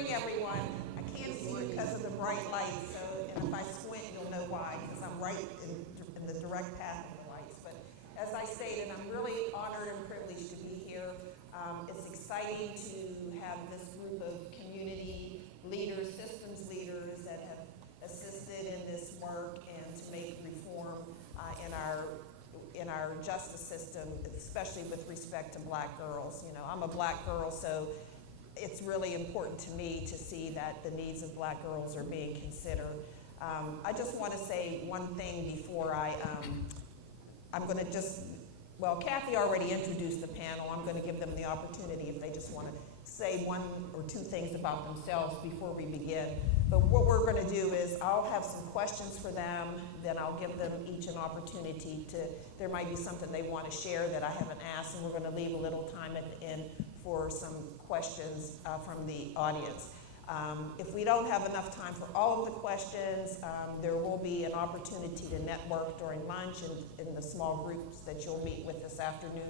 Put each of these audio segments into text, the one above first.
morning, everyone. I can't see you because of the bright lights, and if I squint, you'll know why, because I'm right in the direct path of the lights. But as I stated, I'm really honored and privileged to be here. It's exciting to have this group of community leaders, systems leaders that have assisted in this work and to make reform in our justice system, especially with respect to black girls. You know, I'm a black girl, so it's really important to me to see that the needs of black girls are being considered. I just want to say one thing before I'm going to well, Kathy already introduced the panel. I'm going to give them the opportunity if they just want to say one or two things about themselves before we begin. But what we're going to do is I'll have some questions for them, then I'll give them each an opportunity there might be something they want to share that I haven't asked, and we're going to leave a little time at the end for some questions from the audience. If we don't have enough time for all of the questions, there will be an opportunity to network during lunch and in the small groups that you'll meet with this afternoon,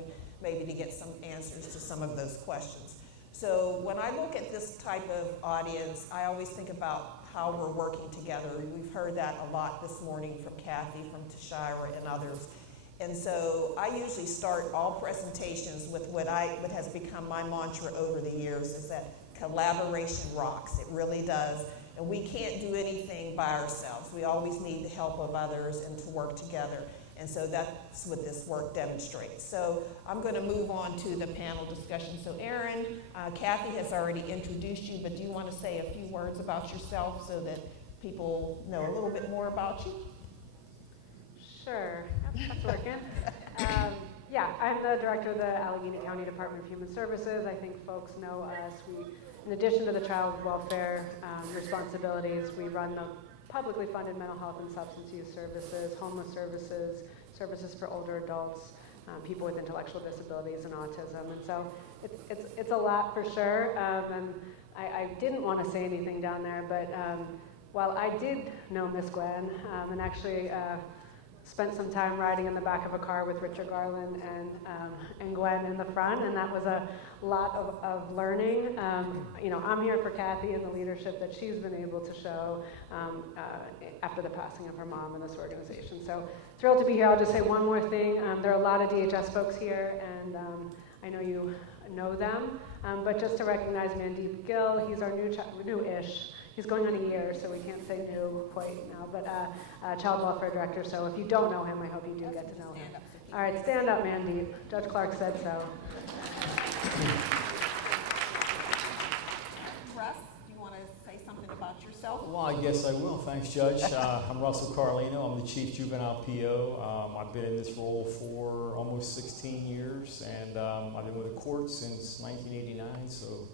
maybe to get some answers to some of those questions. So when I look at this type of audience, I always think about how we're working together. We've heard that a lot this morning from Kathy, from Tashira, and others. And so I usually start all presentations with what has become my mantra over the years, is that collaboration rocks. It really does. And we can't do anything by ourselves. We always need the help of others and to work together. And so that's what this work demonstrates. So I'm going to move on to the panel discussion. So Erin, Kathy has already introduced you, but do you want to say a few words about yourself so that people know a little bit more about you? Sure, that's working. Yeah, I'm the director of the Allegheny County Department of Human Services. I think folks know us. In addition to the child welfare responsibilities, we run the publicly funded mental health and substance use services, homeless services, services for older adults, people with intellectual disabilities and autism. And so it's a lot for sure. And I didn't want to say anything down there, but while I did know Miss Gwen and actually spent some time riding in the back of a car with Richard Garland and Gwen in the front, and that was a lot of learning. I'm here for Kathy and the leadership that she's been able to show after the passing of her mom in this organization. So thrilled to be here. I'll just say one more thing. There are a lot of DHS folks here, and I know you know them, but just to recognize Mandeep Gill, he's our new-ish. He's going on a year, so we can't say new quite now, but child welfare director. So if you don't know him, I hope you do get to know him. All right, stand up, Mandeep. Judge Clark said so. Russ, do you want to say something about yourself? Well, I guess I will. Thanks, Judge. I'm Russell Carlino. I'm the Chief Juvenile PO. I've been in this role for almost 16 years, and I've been with the court since 1989, so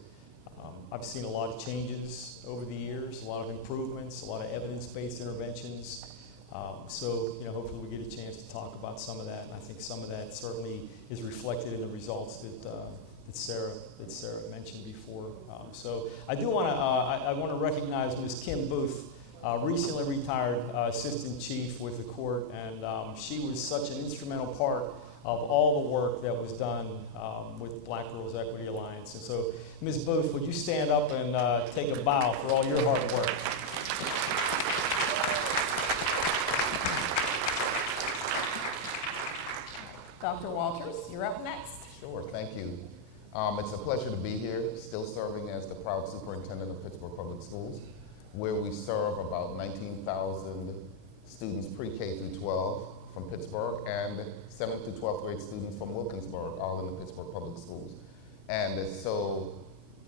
I've seen a lot of changes over the years, a lot of improvements, a lot of evidence-based interventions. Hopefully we get a chance to talk about some of that, and I think some of that certainly is reflected in the results that Sarah mentioned before. So I do want to recognize Ms. Kim Booth, recently retired assistant chief with the court, and she was such an instrumental part of all the work that was done with Black Girls Equity Alliance. And so, Ms. Booth, would you stand up and take a bow for all your hard work? Dr. Walters, you're up next. Sure, thank you. It's a pleasure to be here, still serving as the proud superintendent of Pittsburgh Public Schools, where we serve about 19,000 students pre-K through 12 from Pittsburgh and 7th to 12th grade students from Wilkinsburg, all in the Pittsburgh Public Schools. And so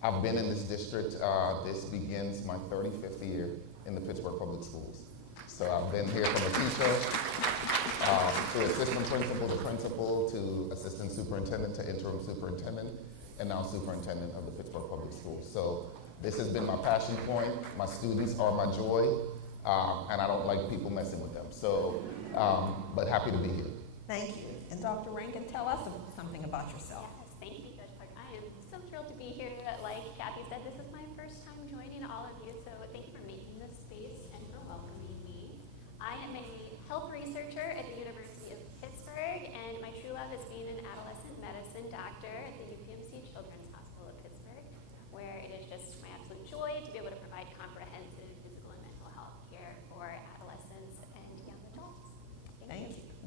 I've been in this district. This begins my 35th year in the Pittsburgh Public Schools. So I've been here from a teacher to assistant principal to principal to assistant superintendent to interim superintendent and now superintendent of the Pittsburgh Public Schools. So this has been my passion point. My students are my joy, and I don't like people messing with them. So, but happy to be here. Thank you. And Dr. Rankin, tell us something about yourself. Yes, thank you, Judge Clark. I am so thrilled to be here. Like Kathy said, this is my first time joining all of you, so thank you for making this space and for welcoming me. I am a health researcher at the University of Pittsburgh, and my true love is being an adolescent medicine doctor at the UPMC Children's Hospital of Pittsburgh, where it is just my absolute joy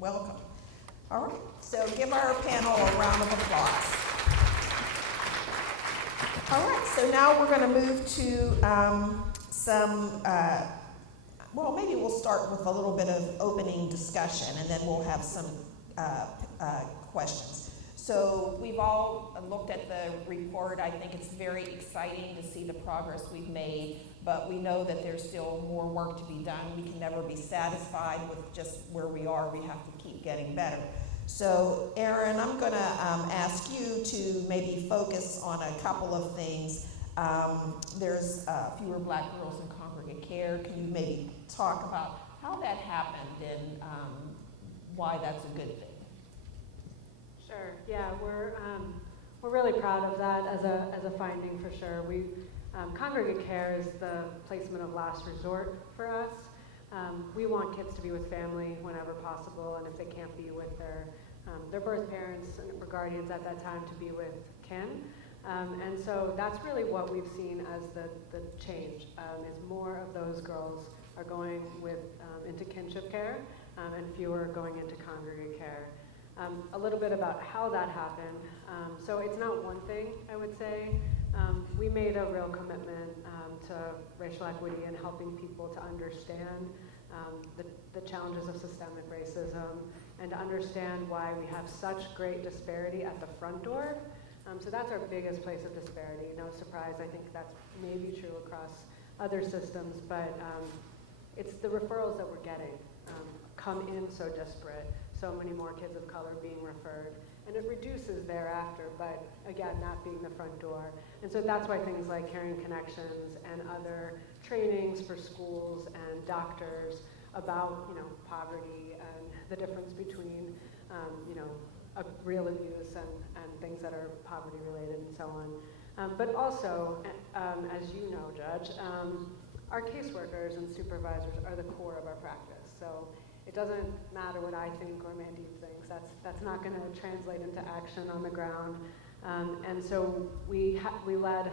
welcome. All right, so give our panel a round of applause. All right, so now we're going to move to well, maybe we'll start with a little bit of opening discussion, and then we'll have some questions. So we've all looked at the report. I think it's very exciting to see the progress we've made, but we know that there's still more work to be done. We can never be satisfied with just where we are. We have to keep getting better. So Erin, I'm going to ask you to maybe focus on a couple of things. There's fewer black girls in congregate care. Can you maybe talk about how that happened and why that's a good thing? Sure. Yeah, we're really proud of that as a finding for sure. Congregate care is the placement of last resort for us. We want kids to be with family whenever possible, and if they can't be with their birth parents or guardians at that time, to be with kin. And so that's really what we've seen as the change, is more of those girls are going into kinship care, and fewer going into congregate care. A little bit about how that happened. So it's not one thing, I would say. We made a real commitment to racial equity and helping people to understand the challenges of systemic racism and to understand why we have such great disparity at the front door. So that's our biggest place of disparity. No surprise, I think that's maybe true across other systems, but it's the referrals that we're getting come in so disparate. So many more kids of color being referred, and it reduces thereafter, but again, that being the front door. And so that's why things like Caring Connections and other trainings for schools and doctors about, poverty and the difference between, a real abuse and things that are poverty related and so on. But also, as you know, Judge, our caseworkers and supervisors are the core of our practice. So it doesn't matter what I think or Mandy thinks. That's not going to translate into action on the ground. And so we led,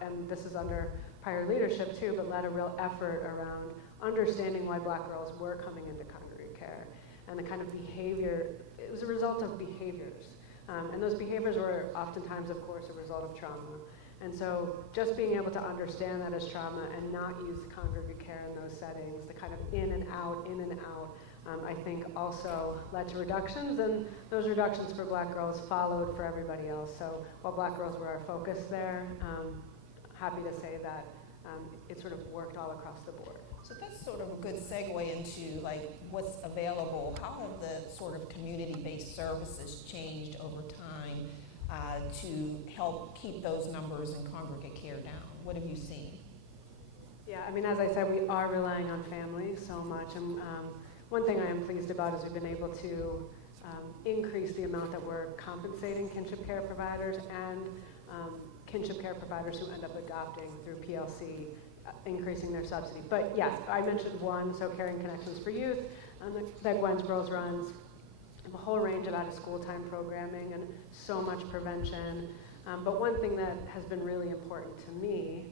and this is under prior leadership too, but led a real effort around understanding why black girls were coming into congregate care and the kind of behavior. It was a result of behaviors. And those behaviors were oftentimes, of course, a result of trauma. And so just being able to understand that as trauma and not use congregate care in those settings, the kind of in and out, I think also led to reductions, and those reductions for black girls followed for everybody else. So while black girls were our focus there, happy to say that it sort of worked all across the board. So that's sort of a good segue into what's available. How have the sort of community-based services changed over time to help keep those numbers in congregate care down? What have you seen? Yeah, as I said, we are relying on families so much. And one thing I am pleased about is we've been able to increase the amount that we're compensating kinship care providers and kinship care providers who end up adopting through PLC, increasing their subsidy. But yes, I mentioned one, so Caring Connections for Youth, that Gwen's Girls runs, a whole range of out-of-school time programming and so much prevention. But one thing that has been really important to me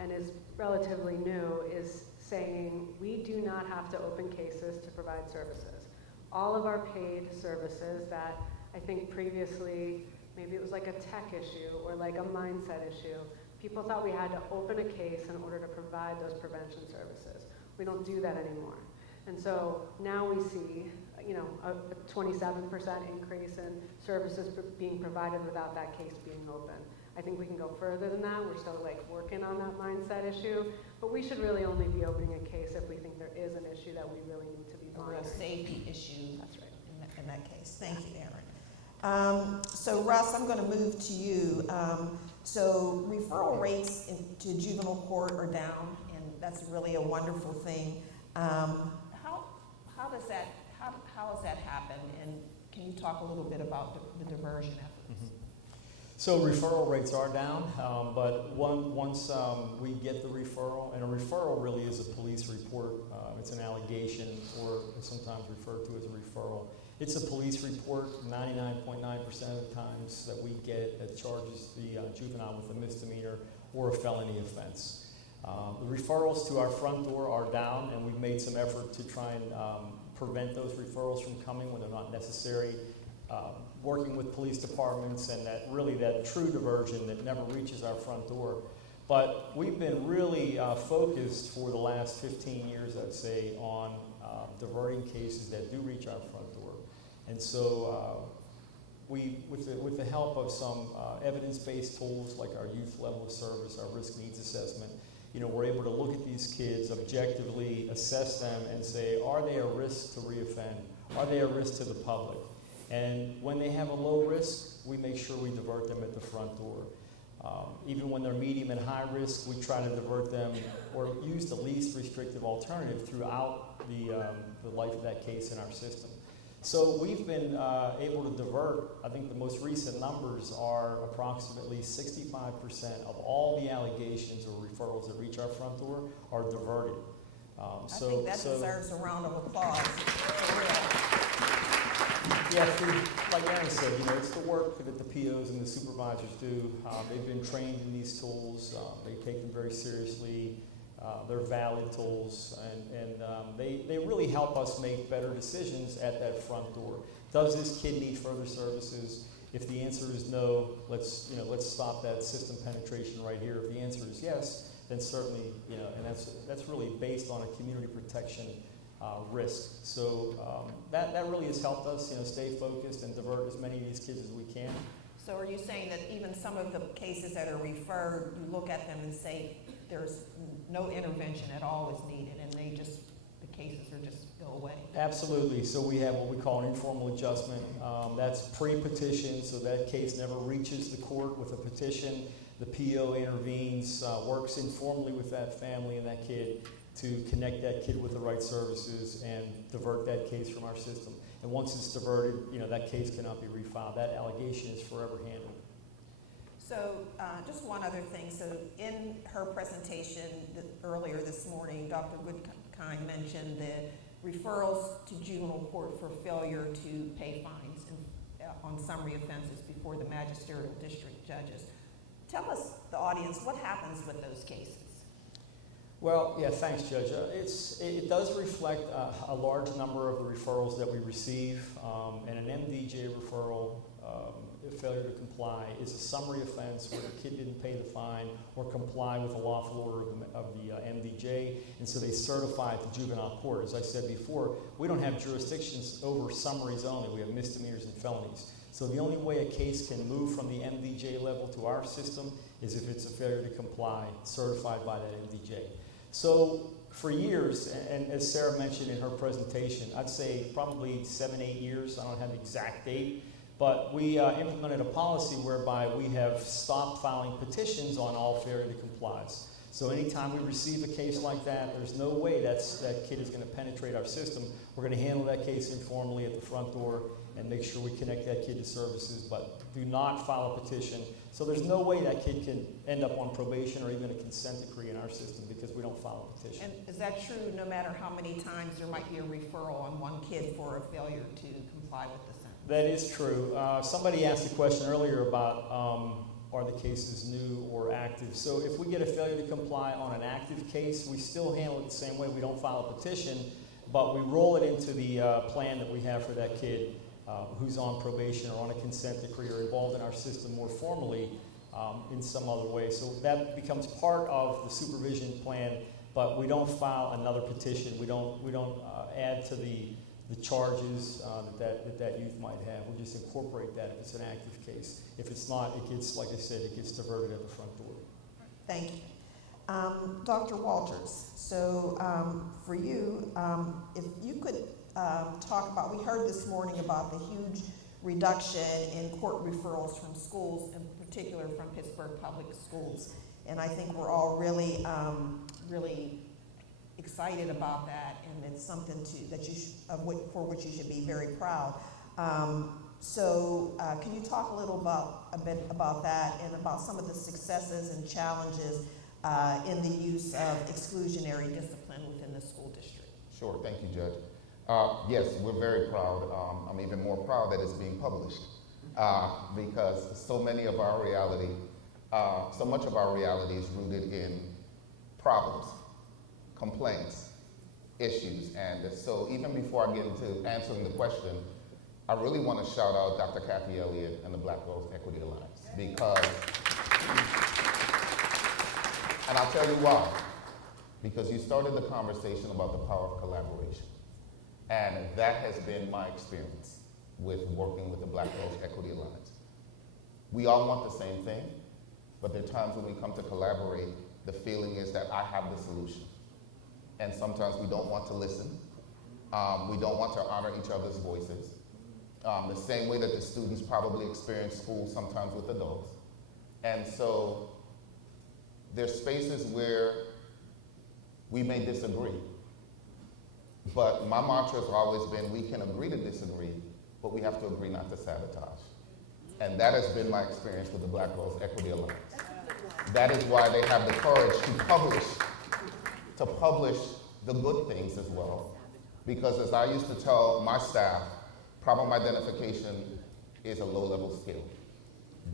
and is relatively new is saying we do not have to open cases to provide services. All of our paid services that I think previously, maybe it was like a tech issue or like a mindset issue, people thought we had to open a case in order to provide those prevention services. We don't do that anymore. And so now we see a 27% increase in services being provided without that case being open. I think we can go further than that. We're still working on that mindset issue, but we should really only be opening a case if we think there is an issue that we really need to be monitoring. A real safety issue. That's right. In that case. Thank you, Erin. So Russ, I'm going to move to you. So referral rates to juvenile court are down, and that's really a wonderful thing. How has that happened, and can you talk a little bit about the diversion efforts? Mm-hmm. So referral rates are down, but once we get the referral, and a referral really is a police report, it's an allegation, or sometimes referred to as a referral. It's a police report 99.9% of the times that we get that charges the juvenile with a misdemeanor or a felony offense. The referrals to our front door are down, and we've made some effort to try and prevent those referrals from coming when they're not necessary, working with police departments, and that really that true diversion that never reaches our front door. But we've been really focused for the last 15 years, I'd say, on diverting cases that do reach our front door. And so we, with the help of some evidence-based tools like our youth level of service, our risk needs assessment, we're able to look at these kids, objectively assess them, and say, are they a risk to reoffend? Are they a risk to the public? And when they have a low risk, we make sure we divert them at the front door. Even when they're medium and high risk, we try to divert them or use the least restrictive alternative throughout the life of that case in our system. So we've been able to divert, I think the most recent numbers are approximately 65% of all the allegations or referrals that reach our front door are diverted. I think that deserves a round of applause. For real. Yeah, like Aaron said, it's the work that the POs and the supervisors do. They've been trained in these tools. They take them very seriously. They're valid tools, and they really help us make better decisions at that front door. Does this kid need further services? If the answer is no, let's stop that system penetration right here. If the answer is yes, then certainly, and that's really based on a community protection risk. So that really has helped us, stay focused and divert as many of these kids as we can. So are you saying that even some of the cases that are referred, you look at them and say there's no intervention at all is needed, and the cases are just go away? Absolutely. So we have what we call an informal adjustment. That's pre-petition, so that case never reaches the court with a petition. The PO intervenes, works informally with that family and that kid to connect that kid with the right services and divert that case from our system. And once it's diverted, that case cannot be refiled. That allegation is forever handled. So just one other thing. So in her presentation earlier this morning, Dr. Goodkind mentioned the referrals to juvenile court for failure to pay fines on summary offenses before the magisterial district judges. Tell us, the audience, what happens with those cases? Well, yeah, thanks, Judge. It does reflect a large number of the referrals that we receive, and an MDJ referral, failure to comply, is a summary offense where the kid didn't pay the fine or comply with a lawful order of the MDJ, and so they certify it to juvenile court. As I said before, we don't have jurisdictions over summaries only. We have misdemeanors and felonies. So the only way a case can move from the MDJ level to our system is if it's a failure to comply, certified by that MDJ. So for years, and as Sarah mentioned in her presentation, I'd say probably 7, 8 years, I don't have the exact date, but we implemented a policy whereby we have stopped filing petitions on all failure to complies. So anytime we receive a case like that, there's no way that kid is going to penetrate our system. We're going to handle that case informally at the front door and make sure we connect that kid to services, but do not file a petition. So there's no way that kid can end up on probation or even a consent decree in our system because we don't file a petition. And is that true no matter how many times there might be a referral on one kid for a failure to comply with the sentence? That is true. Somebody asked a question earlier about are the cases new or active. So if we get a failure to comply on an active case, we still handle it the same way. We don't file a petition, but we roll it into the plan that we have for that kid who's on probation or on a consent decree or involved in our system more formally in some other way. So that becomes part of the supervision plan, but we don't file another petition. We don't add to the charges that youth might have. We just incorporate that if it's an active case. If it's not, it gets, like I said, it gets diverted at the front door. Thank you. Dr. Walters, so for you, if you could talk about, we heard this morning about the huge reduction in court referrals from schools, in particular from Pittsburgh Public Schools. And I think we're all really, really excited about that, and it's something for which you should be very proud. So can you talk a bit about that and about some of the successes and challenges in the use of exclusionary discipline within the school district? Sure, thank you, Judge. Yes, we're very proud. I'm even more proud that it's being published because so much of our reality is rooted in problems, complaints, issues. And so even before I get into answering the question, I really want to shout out Dr. Kathy Elliott and the Black Girls Equity Alliance because, and I'll tell you why, because you started the conversation about the power of collaboration. And that has been my experience with working with the Black Girls Equity Alliance. We all want the same thing, but there are times when we come to collaborate, the feeling is that I have the solution. And sometimes we don't want to listen. We don't want to honor each other's voices. The same way that the students probably experience school sometimes with adults. And so there's spaces where we may disagree. But my mantra has always been, we can agree to disagree, but we have to agree not to sabotage. And that has been my experience with the Black Girls Equity Alliance. That is why they have the courage to publish the good things as well. Because as I used to tell my staff, problem identification is a low-level skill.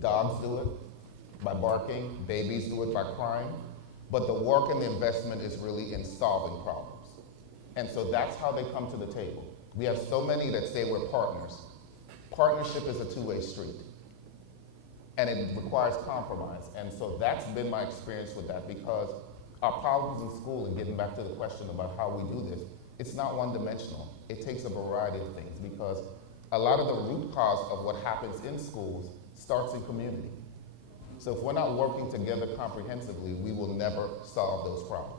Dogs do it by barking, babies do it by crying, but the work and the investment is really in solving problems. And so that's how they come to the table. We have so many that say we're partners. Partnership is a two-way street. And it requires compromise. And so that's been my experience with that, because our problems in school, and getting back to the question about how we do this, it's not one-dimensional. It takes a variety of things, because a lot of the root cause of what happens in schools starts in community. So if we're not working together comprehensively, we will never solve those problems.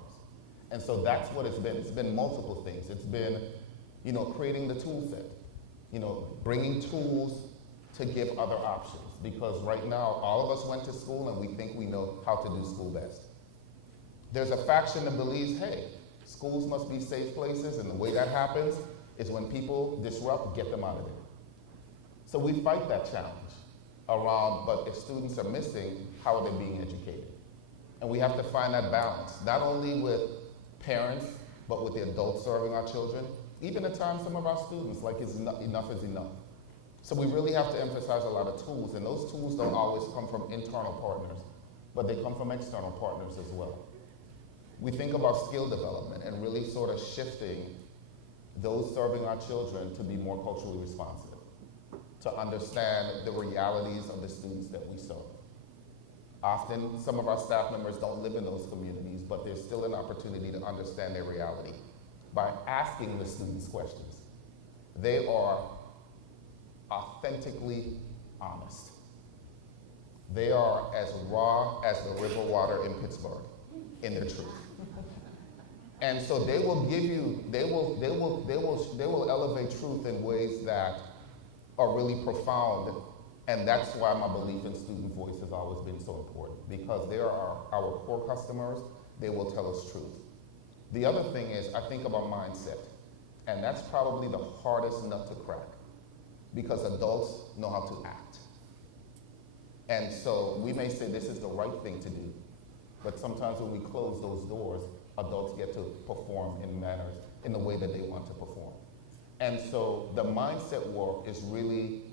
And so that's what it's been. It's been multiple things. It's been, creating the tool set, bringing tools to give other options. Because right now, all of us went to school and we think we know how to do school best. There's a faction that believes, hey, schools must be safe places, and the way that happens is when people disrupt, get them out of there. So we fight that challenge around, but if students are missing, how are they being educated? And we have to find that balance, not only with parents, but with the adults serving our children, even at times some of our students, like enough is enough. So we really have to emphasize a lot of tools, and those tools don't always come from internal partners, but they come from external partners as well. We think about skill development and really sort of shifting those serving our children to be more culturally responsive, to understand the realities of the students that we serve. Often, some of our staff members don't live in those communities, but there's still an opportunity to understand their reality by asking the students questions. They are authentically honest. They are as raw as the river water in Pittsburgh in their truth. And so they will give you, they will elevate truth in ways that are really profound. And that's why my belief in student voice has always been so important, because they are our core customers. They will tell us truth. The other thing is, I think about mindset, and that's probably the hardest nut to crack, because adults know how to act. And so we may say this is the right thing to do, but sometimes when we close those doors, adults get to perform in the way that they want to perform. And so the mindset work is really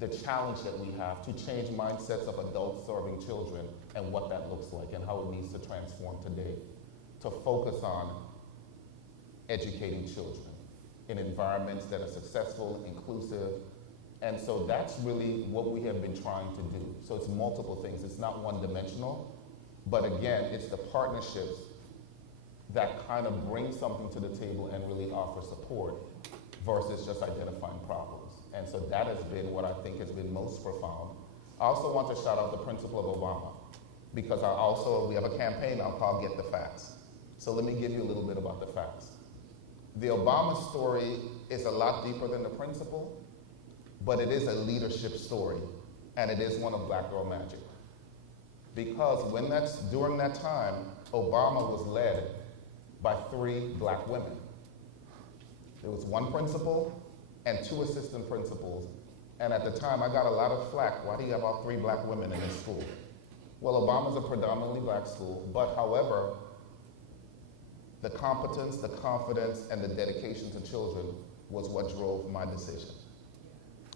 the challenge that we have to change mindsets of adults serving children and what that looks like and how it needs to transform today, to focus on educating children in environments that are successful, inclusive. And so that's really what we have been trying to do. So it's multiple things. It's not one-dimensional, but again, it's the partnerships that kind of bring something to the table and really offer support versus just identifying problems. And so that has been what I think has been most profound. I also want to shout out the principle of Obama, because we have a campaign now called Get the Facts. So let me give you a little bit about the facts. The Obama story is a lot deeper than the principle, but it is a leadership story, and it is one of Black Girl Magic. Because during that time, Obama was led by 3 Black women. There was 1 principal and 2 assistant principals. And at the time, I got a lot of flack. Why do you have all 3 Black women in this school? Well, Obama's a predominantly Black school, but however, the competence, the confidence, and the dedication to children was what drove my decision.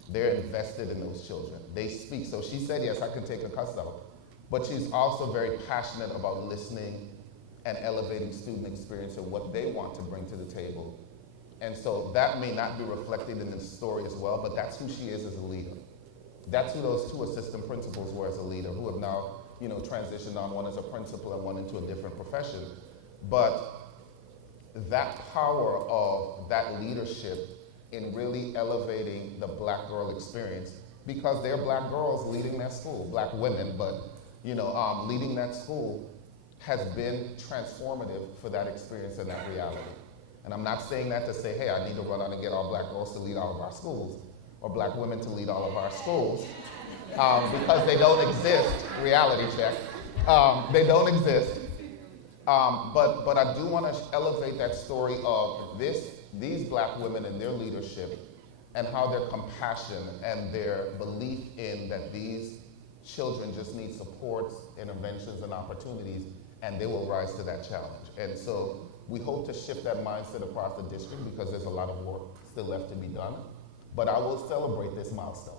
They're invested in those children. They speak. So she said, yes, I can take a cuss out. But she's also very passionate about listening and elevating student experience and what they want to bring to the table. And so that may not be reflected in the story as well, but that's who she is as a leader. That's who those two assistant principals were as a leader, who have now, transitioned on, one as a principal and one into a different profession. But that power of that leadership in really elevating the black girl experience, because they're black girls leading that school, black women, but leading that school has been transformative for that experience and that reality. And I'm not saying that to say, hey, I need to run out and get all black girls to lead all of our schools, or black women to lead all of our schools, because they don't exist, reality check. They don't exist. But I do want to elevate that story of these black women and their leadership, and how their compassion and their belief in that these children just need supports, interventions, and opportunities, and they will rise to that challenge. And so we hope to shift that mindset across the district, because there's a lot of work still left to be done. But I will celebrate this milestone.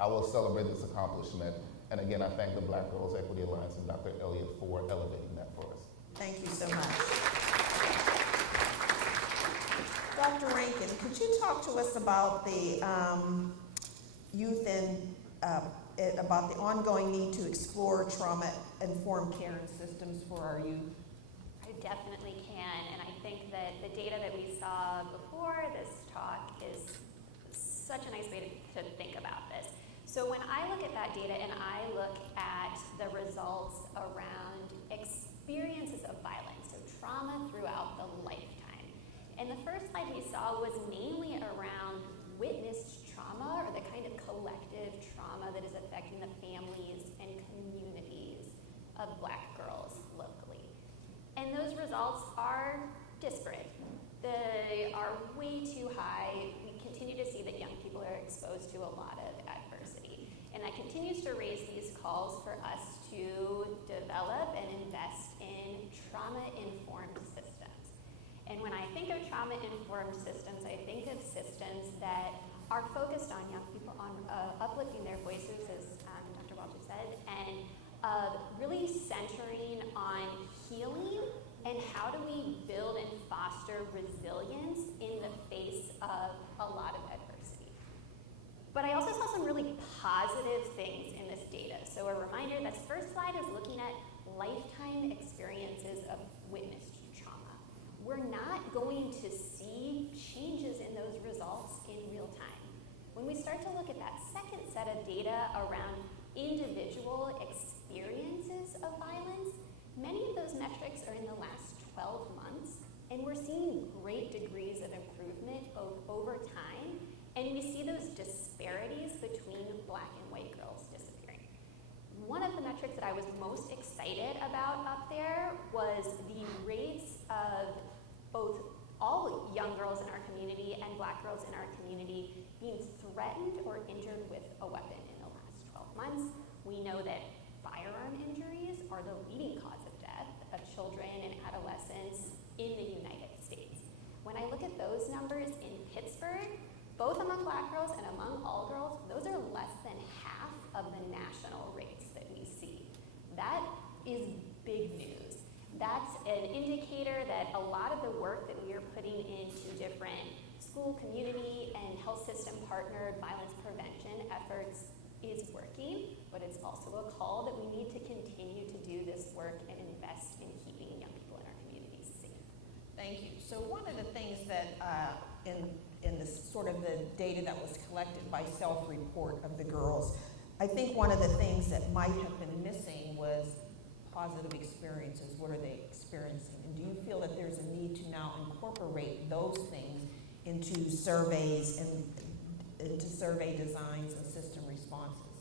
I will celebrate this accomplishment. And again, I thank the Black Girls Equity Alliance and Dr. Elliott for elevating that for us. Thank you so much. Dr. Rankin, could you talk to us about the youth and about the ongoing need to explore trauma-informed care and systems for our youth? I definitely can, and I think that the data that we saw before this talk is such a nice way to think about this. So when I look at that data and I look at the results around experiences of violence, so trauma throughout the lifetime, and the first slide we saw was mainly around witnessed trauma, or the kind of collective trauma that is affecting the families and communities of black girls locally. And those results are disparate. They are way too high. We continue to see that young people are exposed to a lot of adversity. And that continues to raise these calls for us to develop and invest in trauma-informed systems. And when I think of trauma-informed systems, I think of systems that are focused on young people, on uplifting their voices, as Dr. Walter said, and really centering on healing and how do we build and foster resilience in the face of a lot of adversity. But I also saw some really positive things in this data. So a reminder, this first slide is looking at lifetime experiences of witnessed trauma. We're not going to see changes in those results in real time. When we start to look at that second set of data around individual experiences of violence, many of those metrics are in the last 12 months, and we're seeing great degrees of improvement over time, and we see those disparities between black and white girls disappearing. One of the metrics that I was most excited about up there was the rates of both all young girls in our community and black girls in our community being threatened or injured with a weapon in the last 12 months. We know that firearm injuries are the leading cause of death of children and adolescents in the United States. When I look at those numbers in Pittsburgh, both among black girls and among all girls, those are less than half of the national rates that we see. That is big news. That's an indicator that a lot of the work that we are putting into different school, community, and health system partnered violence prevention efforts is working, but it's also a call that we need to continue to do this work and invest in keeping young people in our communities safe. Thank you. So one of the things that in this sort of the data that was collected by self-report of the girls, I think one of the things that might have been missing was positive experiences. What are they experiencing? And do you feel that there's a need to now incorporate those things into surveys and into survey designs and system responses?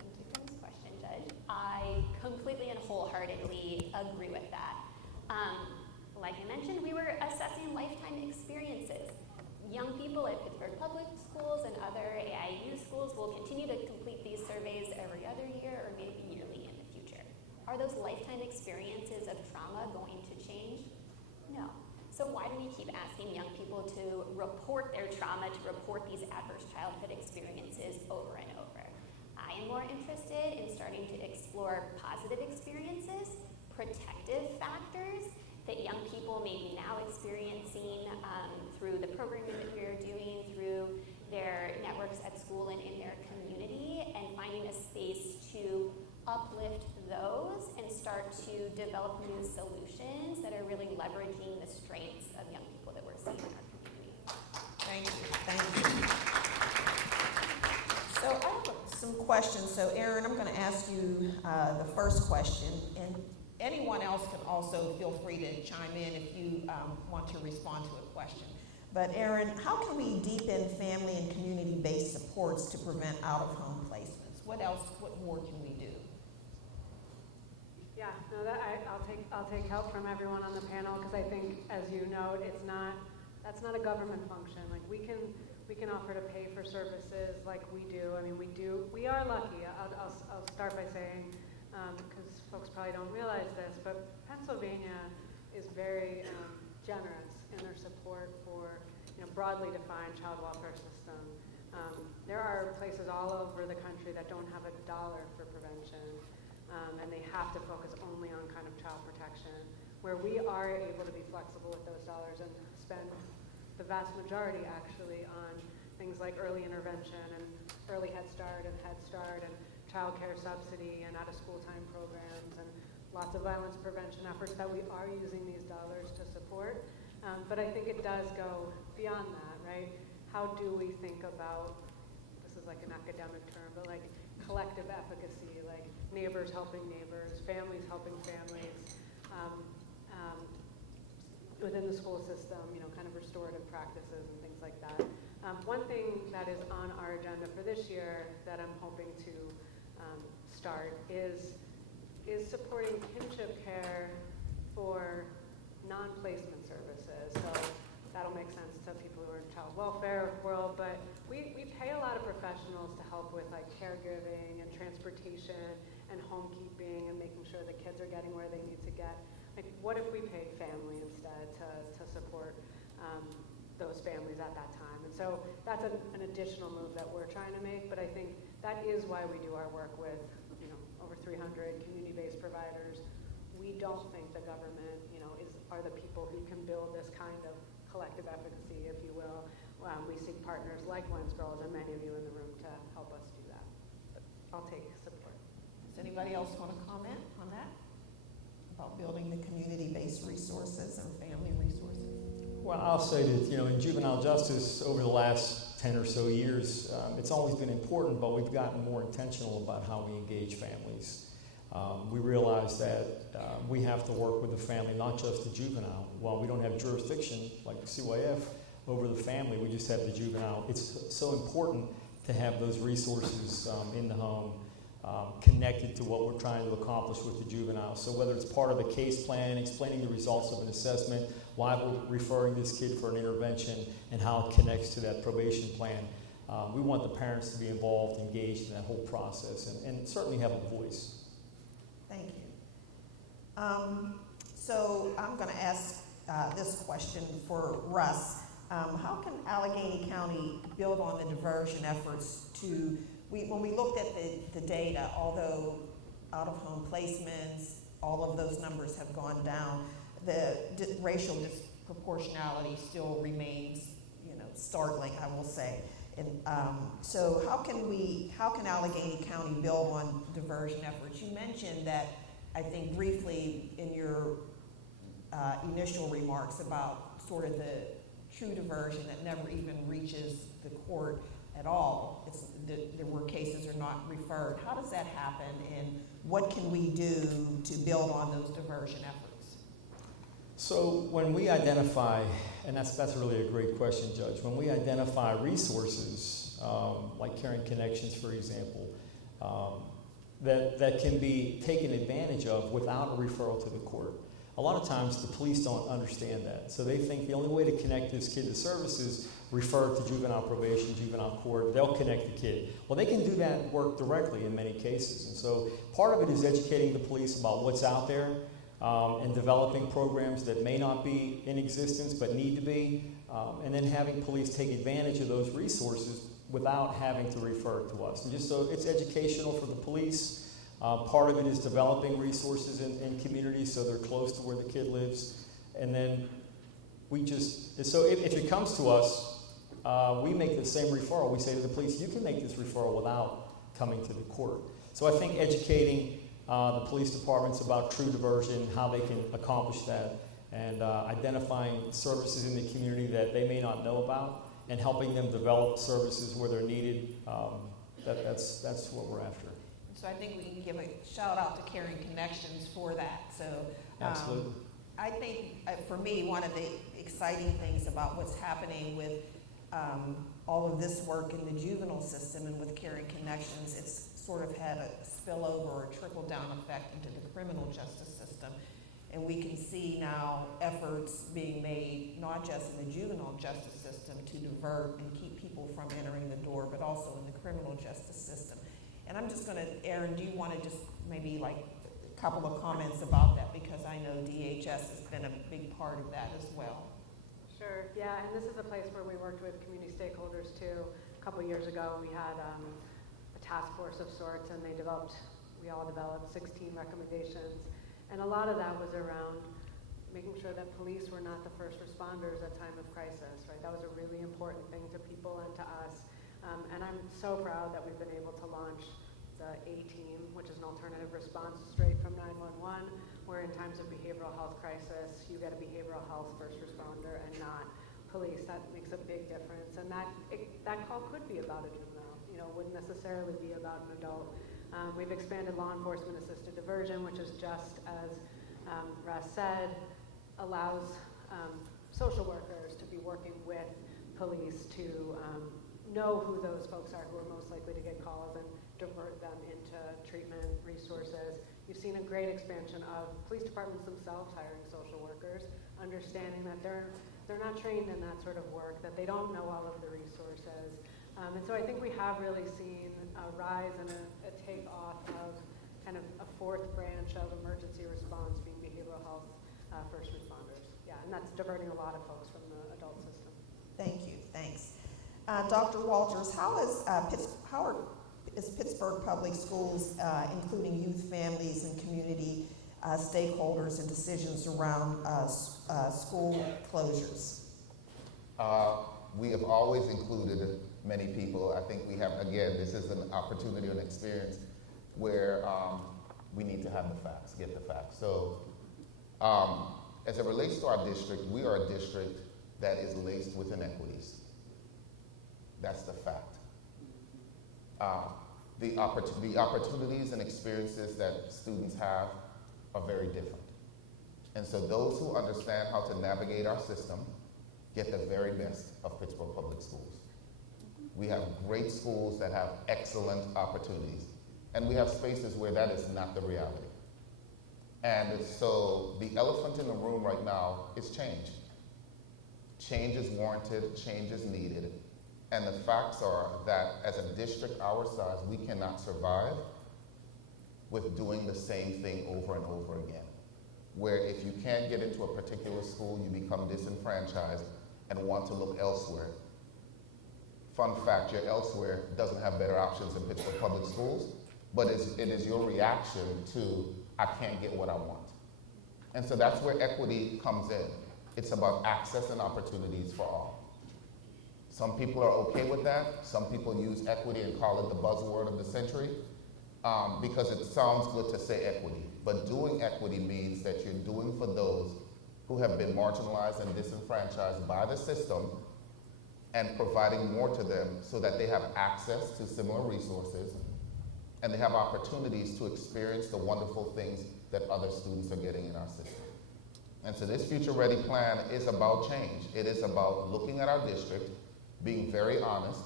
Thank you for this question, Judge. I completely and wholeheartedly agree with that. Like I mentioned, we were assessing lifetime experiences. Young people at Pittsburgh Public Schools and other AIU schools will continue to complete these surveys every other year or maybe yearly in the future. Are those lifetime experiences of trauma going to change? No. So why do we keep asking young people to report their trauma, to report these adverse childhood experiences over and over? I am more interested in starting to explore positive experiences, protective factors, leveraging the strengths of young people that we're seeing in our community. Thank you. Thank you. So I have some questions. So Erin, I'm going to ask you the first question, and anyone else can also feel free to chime in if you want to respond to a question. But Erin, how can we deepen family and community-based supports to prevent out-of-home placements? What more can we do? Yeah, no, I'll take help from everyone on the panel, because I think, as you know, that's not a government function. Like, we can offer to pay for services like we do. I mean, we are lucky. I'll start by saying, because folks probably don't realize this, but Pennsylvania is very generous in their support for, broadly defined child welfare system. There are places all over the country that don't have $1 for prevention, and they have to focus only on kind of child protection, where we are able to be flexible with those dollars and spend the vast majority actually on things like early intervention and early Head Start and child care subsidy and out-of-school time programs and lots of violence prevention efforts that we are using these dollars to support. But I think it does go beyond that, right? How do we think about, this is like an academic term, but like collective efficacy, like neighbors helping neighbors, families helping families, within the school system, kind of restorative practices and things like that. One thing that is on our agenda for this year that I'm hoping to start is supporting kinship care for non-placement services. So that'll make sense to people who are in child welfare world, but we pay a lot of professionals to help with like caregiving and transportation and homekeeping and making sure the kids are getting where they need to get. Like, what if we paid family instead to support those families at that time? And so that's an additional move that we're trying to make, but I think that is why we do our work with over 300 community-based providers. We don't think the government are the people who can build this kind of collective efficacy, if you will. We seek partners like Lens Girls and many of you in the room to help us do that. But I'll take support. Does anybody else want to comment on that? About building the community-based resources and family resources? Well, I'll say that, in juvenile justice over the last 10 or so years, it's always been important, but we've gotten more intentional about how we engage families. We realize that we have to work with the family, not just the juvenile. While we don't have jurisdiction, like CYF, over the family, we just have the juvenile. It's so important to have those resources in the home, connected to what we're trying to accomplish with the juvenile. So whether it's part of a case plan, explaining the results of an assessment, why we're referring this kid for an intervention, and how it connects to that probation plan, we want the parents to be involved, engaged in that whole process, and certainly have a voice. Thank you. So I'm going to ask this question for Russ. How can Allegheny County build on the diversion efforts to, when we looked at the data, although out-of-home placements, all of those numbers have gone down, the racial disproportionality still remains, startling, I will say. And so how can Allegheny County build on diversion efforts? You mentioned that, I think briefly in your initial remarks about sort of the true diversion that never even reaches the court at all. There were cases are not referred. How does that happen, and what can we do to build on those diversion efforts? So when we identify, and that's really a great question, Judge, when we identify resources, like Caring Connections, for example, that can be taken advantage of without a referral to the court. A lot of times the police don't understand that. So they think the only way to connect this kid to services, refer to juvenile probation, juvenile court, they'll connect the kid. Well, they can do that work directly in many cases. And so part of it is educating the police about what's out there, and developing programs that may not be in existence but need to be, and then having police take advantage of those resources without having to refer to us. And just so it's educational for the police. Part of it is developing resources in communities so they're close to where the kid lives. And then so if it comes to us, we make the same referral. We say to the police, you can make this referral without coming to the court. So I think educating the police departments about true diversion, how they can accomplish that, and identifying services in the community that they may not know about and helping them develop services where they're needed. That's what we're after. So I think we can give a shout out to Caring Connections for that. So Absolutely. I think for me, one of the exciting things about what's happening with all of this work in the juvenile system and with Caring Connections, it's sort of had a spillover or trickle down effect into the criminal justice system. And we can see now efforts being made, not just in the juvenile justice system to divert and keep people from entering the door, but also in the criminal justice system. And I'm just gonna, Erin, do you wanna just maybe like a couple of comments about that? Because I know DHS has been a big part of that as well. Sure, yeah, and this is a place where we worked with community stakeholders too. A couple years ago, we had a task force of sorts, and we all developed 16 recommendations. And a lot of that was around making sure that police were not the first responders at time of crisis, right? That was a really important thing to people and to us. And I'm so proud that we've been able to launch the A-Team, which is an alternative response straight from 911, where in times of behavioral health crisis, you get a behavioral health first responder and not police. That makes a big difference. And that call could be about a juvenile, wouldn't necessarily be about an adult. We've expanded law enforcement assisted diversion, which is just as Russ said, allows social workers to be working with police to know who those folks are who are most likely to get calls and divert them into treatment resources. You've seen a great expansion of police departments themselves hiring social workers, understanding that they're not trained in that sort of work, that they don't know all of the resources. And so I think we have really seen a rise and a takeoff of kind of a fourth branch of emergency response being behavioral health first responders. Yeah, and that's diverting a lot of folks from the adult system. Thank you, thanks. Dr. Walters, how is Pittsburgh Public Schools, including youth, families, and community stakeholders and decisions around school closures? We have always included many people. I think we have, again, this is an opportunity and experience where we need to have the facts, get the facts. So as it relates to our district, we are a district that is laced with inequities. That's the fact. The opportunities and experiences that students have are very different. And so those who understand how to navigate our system get the very best of Pittsburgh Public Schools. We have great schools that have excellent opportunities, and we have spaces where that is not the reality. And so the elephant in the room right now is change. Change is warranted, change is needed, and the facts are that as a district our size, we cannot survive with doing the same thing over and over again. Where if you can't get into a particular school, you become disenfranchised and want to look elsewhere. Fun fact, your elsewhere doesn't have better options than Pittsburgh Public Schools, but it is your reaction to, I can't get what I want. And so that's where equity comes in. It's about access and opportunities for all. Some people are okay with that. Some people use equity and call it the buzzword of the century because it sounds good to say equity. But doing equity means that you're doing for those who have been marginalized and disenfranchised by the system and providing more to them so that they have access to similar resources and they have opportunities to experience the wonderful things that other students are getting in our system. And so this Future Ready plan is about change. It is about looking at our district, being very honest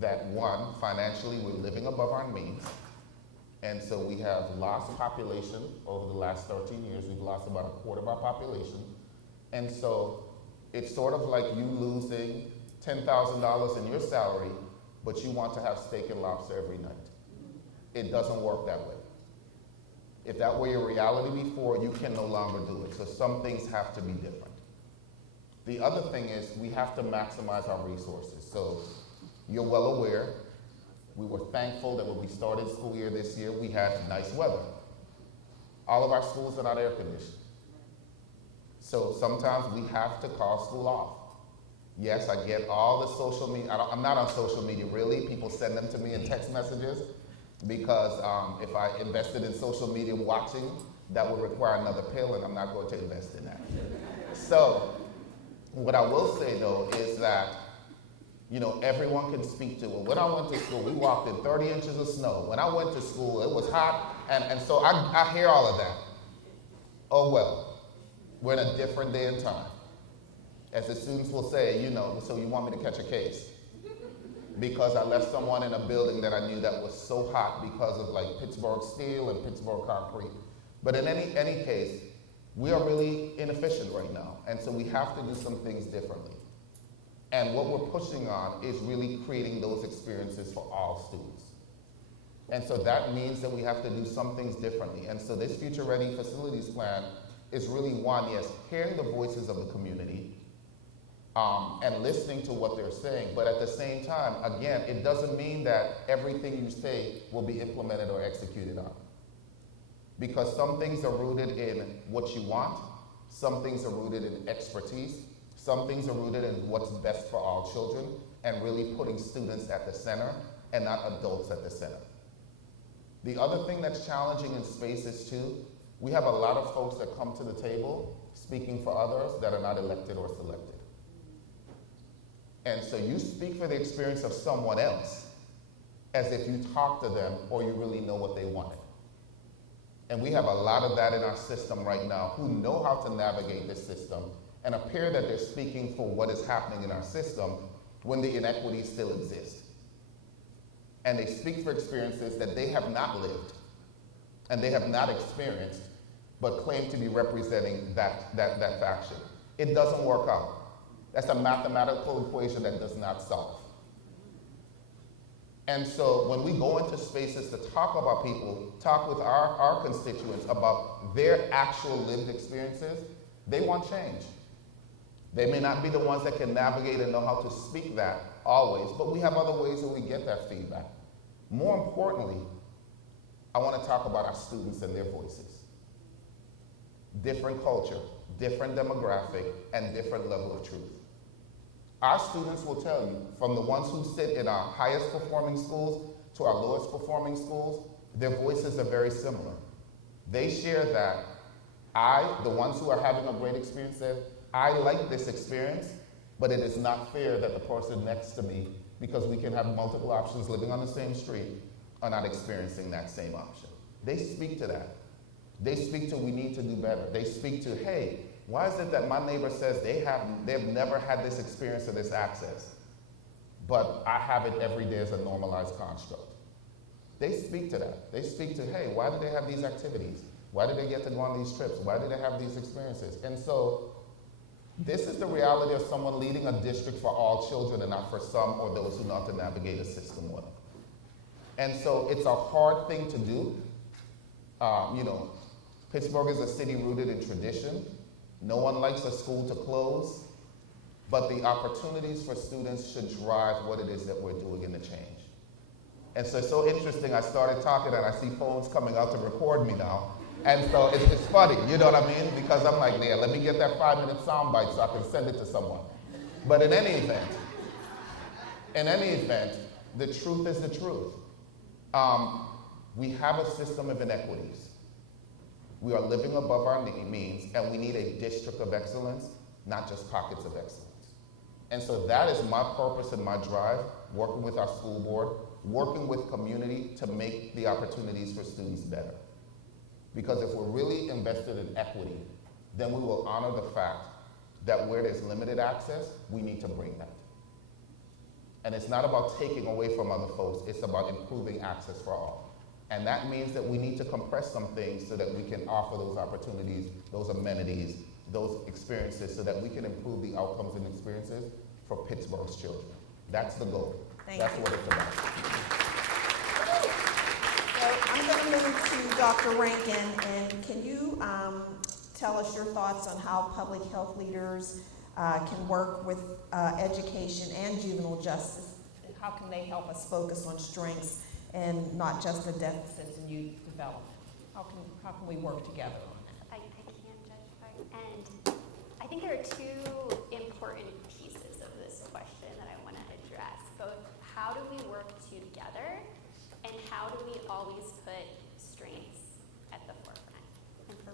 that one, financially we're living above our means. And so we have lost population over the last 13 years. We've lost about a quarter of our population. And so it's sort of like you losing $10,000 in your salary, but you want to have steak and lobster every night. It doesn't work that way. If that were your reality before, you can no longer do it. So some things have to be different. The other thing is we have to maximize our resources. So you're well aware, we were thankful that when we started school year this year, we had nice weather. All of our schools are not air conditioned. So sometimes we have to call school off. Yes, I get all the social media. I'm not on social media really. People send them to me in text messages because if I invested in social media watching That would require another pill, and I'm not going to invest in that. So, what I will say though is that, you know, everyone can speak to it. When I went to school, we walked in 30 inches of snow. When I went to school, it was hot, and so I hear all of that. Oh well, we're in a different day and time. As the students will say, you know, so you want me to catch a case? Because I left someone in a building that I knew that was so hot because of like Pittsburgh steel and Pittsburgh concrete. But in any case, we are really inefficient right now, and so we have to do some things differently. And what we're pushing on is really creating those experiences for all students. And so that means that we have to do some things differently. And so this Future Ready Facilities Plan is really one, yes, hearing the voices of the community and listening to what they're saying. But at the same time, again, it doesn't mean that everything you say will be implemented or executed on. Because some things are rooted in what you want, some things are rooted in expertise, some things are rooted in what's best for all children, and really putting students at the center and not adults at the center. The other thing that's challenging in spaces too, we have a lot of folks that come to the table speaking for others that are not elected or selected. And so you speak for the experience of someone else as if you talk to them or you really know what they wanted. And we have a lot of that in our system right now who know how to navigate this system and appear that they're speaking for what is happening in our system when the inequities still exist. And they speak for experiences that they have not lived and they have not experienced, but claim to be representing that faction. It doesn't work out. That's a mathematical equation that does not solve. And so when we go into spaces to talk about people, talk with our constituents about their actual lived experiences, they want change. They may not be the ones that can navigate and know how to speak that always, but we have other ways that we get that feedback. More importantly, I want to talk about our students and their voices. Different culture, different demographic, and different level of truth. Our students will tell you, from the ones who sit in our highest performing schools to our lowest performing schools, their voices are very similar. They share that the ones who are having a great experience there, I like this experience, but it is not fair that the person next to me, because we can have multiple options living on the same street, are not experiencing that same option. They speak to that. They speak to we need to do better. They speak to, hey, why is it that my neighbor says they've never had this experience or this access, but I have it every day as a normalized construct? They speak to that. They speak to, hey, why do they have these activities? Why do they get to go on these trips? Why do they have these experiences? And so this is the reality of someone leading a district for all children and not for some or those who know how to navigate a system well. And so it's a hard thing to do. Pittsburgh is a city rooted in tradition. No one likes a school to close, but the opportunities for students should drive what it is that we're doing in the change. And so it's so interesting, I started talking and I see phones coming out to record me now. And so it's funny, you know what I mean? Because I'm like, yeah, let me get that 5-minute soundbite so I can send it to someone. But in any event, the truth is the truth. We have a system of inequities. We are living above our means, and we need a district of excellence, not just pockets of excellence. And so that is my purpose and my drive, working with our school board, working with community to make the opportunities for students better. Because if we're really invested in equity, then we will honor the fact that where there's limited access, we need to bring that. And it's not about taking away from other folks, it's about improving access for all. And that means that we need to compress some things so that we can offer those opportunities, those amenities, those experiences, so that we can improve the outcomes and experiences for Pittsburgh's children. That's the goal. That's what it's about. So I'm going to move to Dr. Rankin, and can you tell us your thoughts on how public health leaders can work with education and juvenile justice, and how can they help us focus on strengths and not just the deficits in youth development? How can we work together on that? I can judge by, and I think there are two important pieces of this question that I want to address. Both how do we work together, and how do we always put strengths at the forefront? And for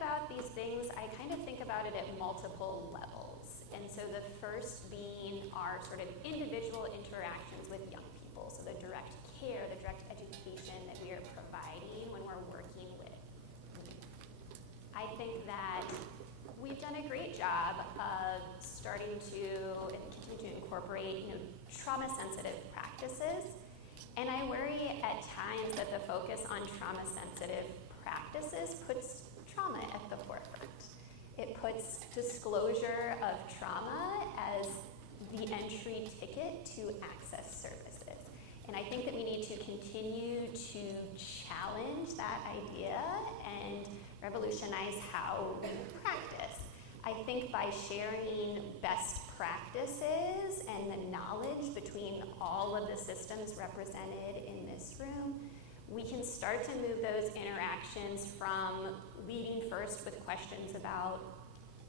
about these things, I kind of think about it at multiple levels. And so the first being our sort of individual interactions with young people. So the direct care, the direct education that we are providing when we're working with youth. I think that we've done a great job of starting to and continue to incorporate trauma-sensitive practices. And I worry at times that the focus on trauma-sensitive practices puts trauma at the forefront. It puts disclosure of trauma as the entry ticket to access services. And I think that we need to continue to challenge that idea and revolutionize how we practice. I think by sharing best practices and the knowledge between all of the systems represented in this room, we can start to move those interactions from leading first with questions about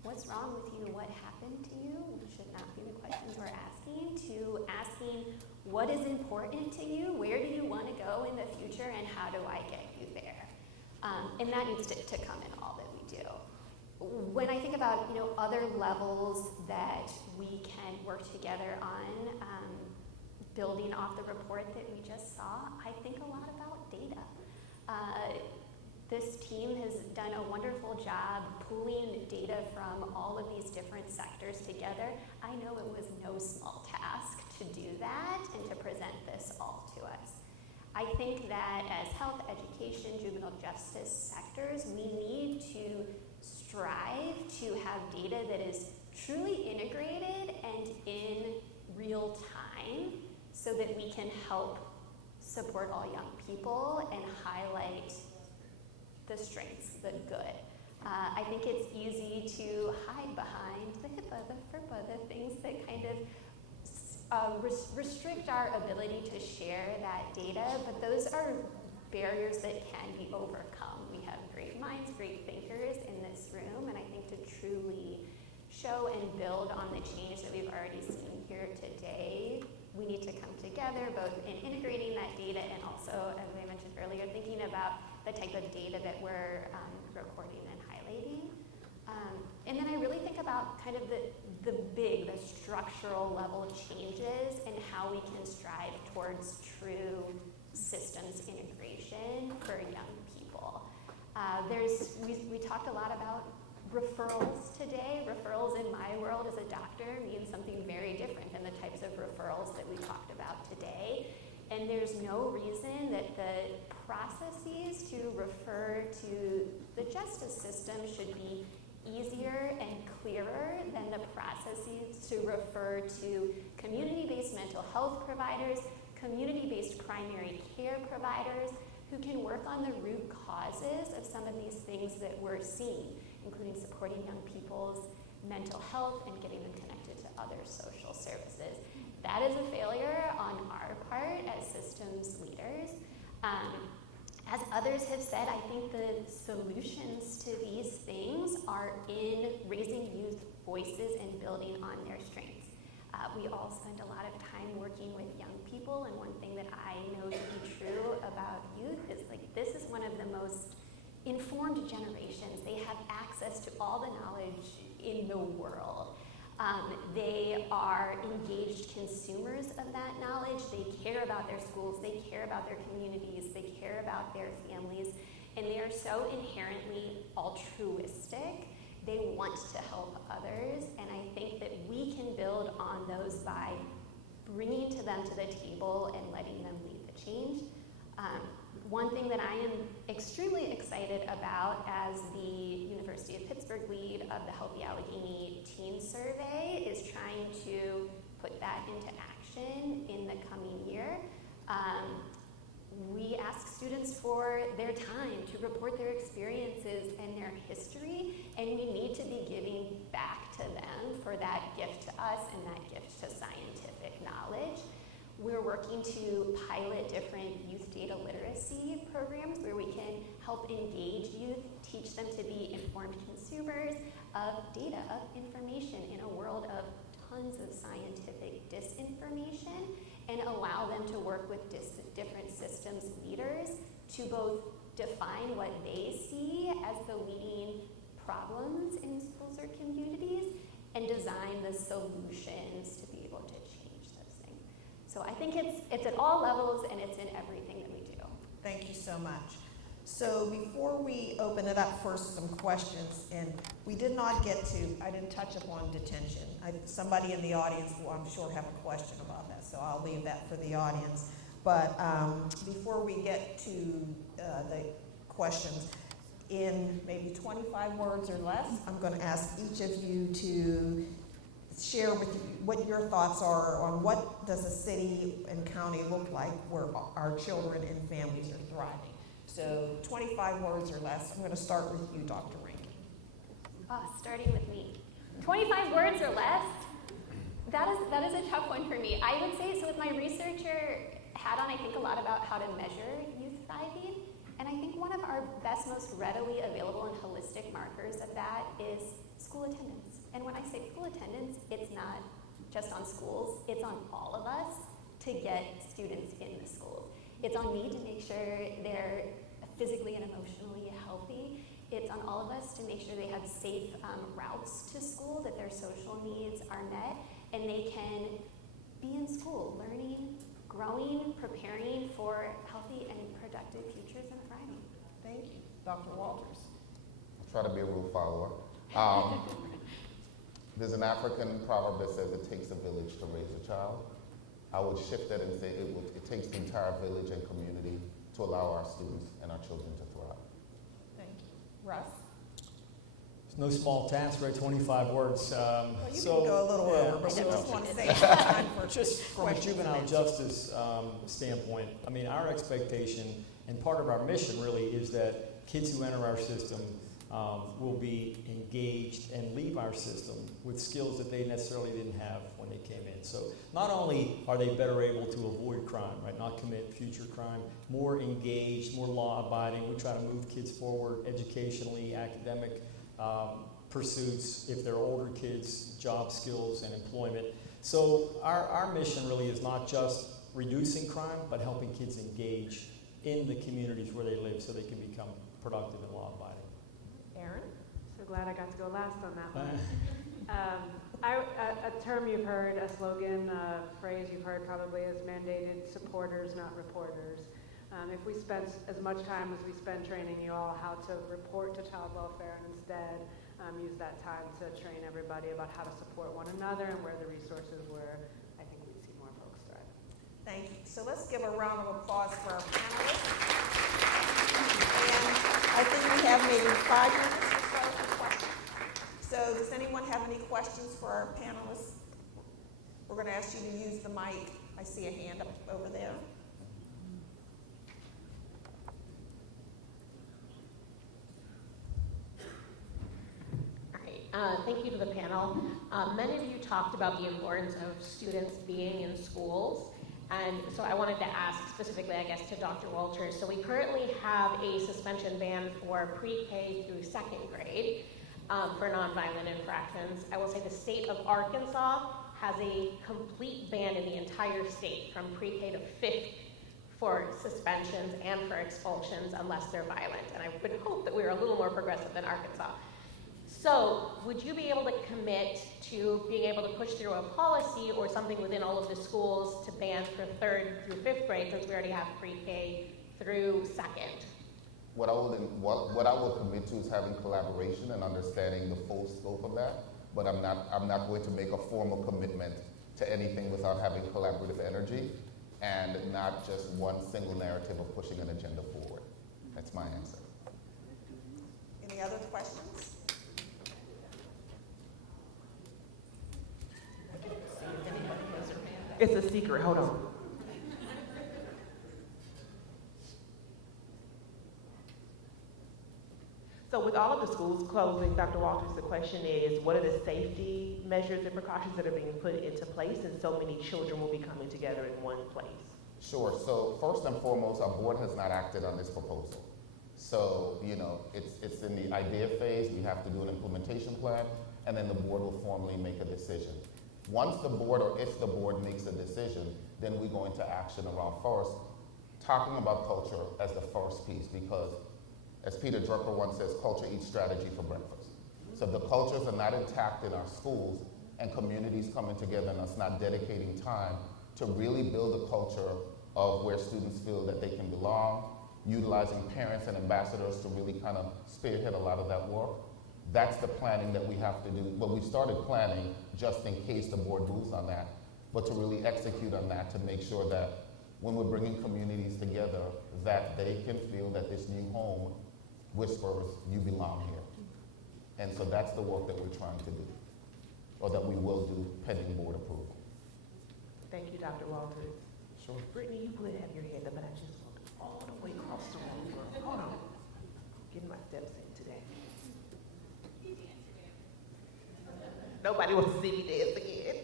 what's wrong with you, what happened to you, which should not be the questions we're asking, to asking what is important to you, where do you want to go in the future, and how do I get you there? And that needs to come in all that we do. When I think about other levels that we can work together on, building off the report that we just saw, I think a lot about data. This team has done a wonderful job pooling data from all of these different sectors together. I know it was no small task to do that and to present this all to us. I think that as health, education, juvenile justice sectors, we need to strive to have data that is truly integrated and in real time so that we can help support all young people and highlight the strengths, the good. I think it's easy to hide behind the HIPAA, the FERPA, the things that kind of restrict our ability to share that data, but those are barriers that can be overcome. We have great minds, great thinkers in this room, and I think to truly show and build on the change that we've already seen here today, we need to come together both in integrating that data and also, as I mentioned earlier, thinking about the type of data that we're recording and highlighting. And then I really think about kind of the structural level changes and how we can strive towards true systems integration for young people. We talked a lot about referrals today. Referrals in my world as a doctor means something very different than the types of referrals that we talked about today. And there's no reason that the processes to refer to the justice system should be easier and clearer than the processes to refer to community-based mental health providers, community-based primary care providers who can work on the root causes of some of these things that we're seeing, including supporting young people's mental health and getting them connected to other social services. That is a failure on our part as systems leaders. As others have said, I think the solutions to these things are in raising youth voices and building on their strengths. We all spend a lot of time working with young people, and one thing that I know to be true about youth is this is one of the most informed generations. They have access to all the knowledge in the world. They are engaged consumers of that knowledge. They care about their schools, they care about their communities, they care about their families, and they are so inherently altruistic. They want to help others, and I think that we can build on those by bringing to them to the table and letting them lead the change. One thing that I am extremely excited about as the University of Pittsburgh lead of the Healthy Allegheny Teen Survey is trying to put that into action in the coming year. We ask students for their time to report their experiences and their history, and we need to be giving back to them for that gift to us and that gift to scientific knowledge. We're working to pilot different youth data literacy programs where we can help engage youth, teach them to be informed consumers of data, of information in a world of tons of scientific disinformation, and allow them to work with different systems leaders to both define what they see as the leading problems in schools or communities and design the solutions to be able to change those things. So I think it's at all levels and it's in everything that we do. Thank you so much. So before we open it up for some questions, and we did not get to, I didn't touch upon detention. Somebody in the audience will, I'm sure, have a question about that, so I'll leave that for the audience. But before we get to the questions, in maybe 25 words or less, I'm going to ask each of you to share with you what your thoughts are on what does a city and county look like where our children and families are thriving. So 25 words or less. I'm going to start with you, Dr. Rankin. Starting with me. 25 words or less? That is a tough one for me. I would say, so with my researcher hat on, I think a lot about how to measure youth thriving. And I think one of our best, most readily available and holistic markers of that is school attendance. And when I say school attendance, it's not just on schools, it's on all of us to get students in the schools. It's on me to make sure they're physically and emotionally healthy. It's on all of us to make sure they have safe routes to school, that their social needs are met, and they can be in school, learning, growing, preparing for healthy and productive futures and thriving. Thank you. Dr. Walters. I'll try to be a rule follower. There's an African proverb that says it takes a village to raise a child. I would shift that and say it takes the entire village and community to allow our students and our children to thrive. Thank you. Russ? It's no small task, right? 25 words. Well, you can go a little over, but we just want to save some time for just from a juvenile justice standpoint, I mean, our expectation and part of our mission really is that kids who enter our system will be engaged and leave our system with skills that they necessarily didn't have when they came in. So not only are they better able to avoid crime, right, not commit future crime, more engaged, more law-abiding. We try to move kids forward educationally, academic pursuits, if they're older kids, job skills and employment. So our mission really is not just reducing crime, but helping kids engage in the communities where they live so they can become productive and law-abiding. Aaron? So glad I got to go last on that one. A term you've heard, a slogan, a phrase you've heard probably is mandated supporters, not reporters. If we spent as much time as we spend training you all how to report to child welfare and instead use that time to train everybody about how to support one another and where the resources were, I think we'd see more folks thrive. Thank you. So let's give a round of applause for our panelists. And I think we have maybe 5 minutes or so for questions. So does anyone have any questions for our panelists? We're going to ask you to use the mic. I see a hand up over there. Thank you to the panel. Many of you talked about the importance of students being in schools. And so I wanted to ask specifically, I guess, to Dr. Walters. So we currently have a suspension ban for pre-K through 2nd grade for nonviolent infractions. I will say the state of Arkansas has a complete ban in the entire state from pre-K to 5th for suspensions and for expulsions unless they're violent. And I would hope that we were a little more progressive than Arkansas. So would you be able to commit to being able to push through a policy or something within all of the schools to ban for 3rd through 5th grade, since we already have pre-K through 2nd? What I will commit to is having collaboration and understanding the full scope of that, but I'm not going to make a formal commitment to anything without having collaborative energy and not just one single narrative of pushing an agenda forward. That's my answer. Any other questions? It's a secret, hold on. So with all of the schools closing, Dr. Walters, the question is, what are the safety measures and precautions that are being put into place, and so many children will be coming together in one place? Sure. So first and foremost, our board has not acted on this proposal. So, it's in the idea phase. We have to do an implementation plan, and then the board will formally make a decision. Once the board, or if the board makes a decision, then we go into action around first, talking about culture as the first piece, because as Peter Drucker once says, culture eats strategy for breakfast. So if the cultures are not intact in our schools and communities coming together and us not dedicating time to really build a culture of where students feel that they can belong, utilizing parents and ambassadors to really kind of spearhead a lot of that work, that's the planning that we have to do. Well, we started planning just in case the board moves on that, but to really execute on that to make sure that when we're bringing communities together, that they can feel that this new home whispers, you belong here. And so that's the work that we're trying to do, or that we will do pending board approval. Thank you, Dr. Walters. Sure. Brittany, you would have your hand up, but I just walked all the way across the room. Hold on. Getting my steps in today. Nobody wants to see me dance again.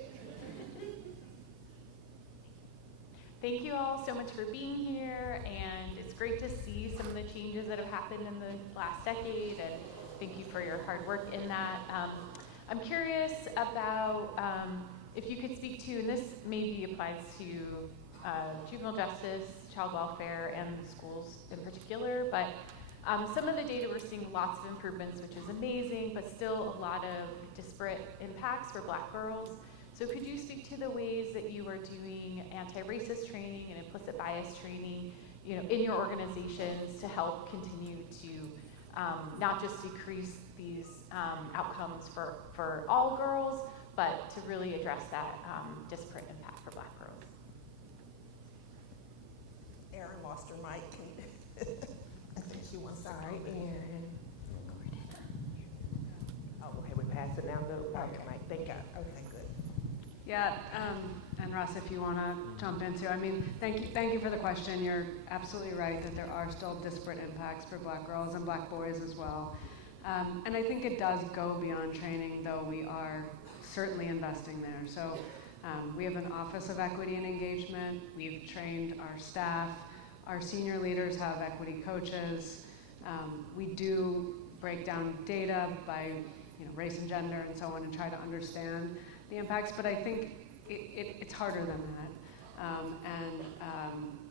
Thank you all so much for being here, and it's great to see some of the changes that have happened in the last decade, and thank you for your hard work in that. I'm curious about if you could speak to, and this maybe applies to juvenile justice, child welfare, and the schools in particular, but some of the data we're seeing lots of improvements, which is amazing, but still a lot of disparate impacts for Black girls. So could you speak to the ways that you are doing anti-racist training and implicit bias training, in your organizations to help continue to not just decrease these outcomes for all girls, but to really address that disparate impact for Black girls? Erin lost her mic. I think she wants to Sorry, comment. Erin. Oh, okay, we're passing down the mic. Thank you. Okay, good. Yeah, and Russ, if you want to jump into, thank you for the question. You're absolutely right that there are still disparate impacts for Black girls and Black boys as well. And I think it does go beyond training, though we are certainly investing there. So we have an Office of Equity and Engagement. We've trained our staff. Our senior leaders have equity coaches. We do break down data by race and gender and so on and try to understand the impacts, but I think it's harder than that.